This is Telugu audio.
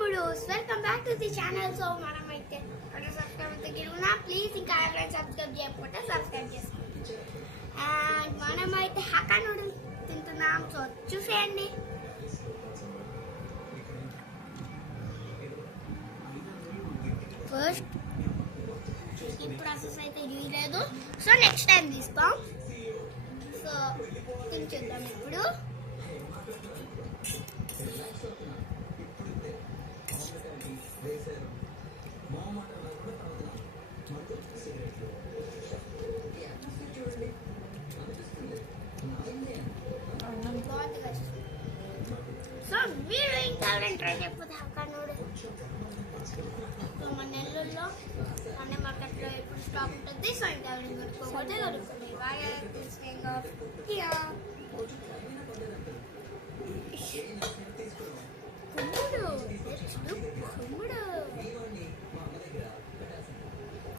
Mudus, welcome back to the channel. So, మనమైతే సబ్స్క్రైబ్ దగ్గర ప్లీజ్ ఇంకా ఎవరైనా సబ్స్క్రైబ్ చేయకపోతే సబ్స్క్రైబ్ చేసుకోండి. అండ్ మనమైతే హక్కా నూడిల్స్ తింటున్నాం. సో చూసేయండి. ఫస్ట్ ఈ ప్రాసెస్ అయితే చేయలేదు. సో నెక్స్ట్ టైం తీస్తాం. సో థింక్ చేద్దాం ఇప్పుడు. సో మీరు ఇంకా ఎవరైనా ట్రై చేయకపోతే హక్కా నూడిల్స్ సో మన నెల్లూరులో అన్ని మార్కెట్లో ఎప్పుడు స్టాక్ ఉంటుంది. సో ఇంకా ఎవరైనా కొనుక్కోకపోతే దొరుకుతుంది. బాగా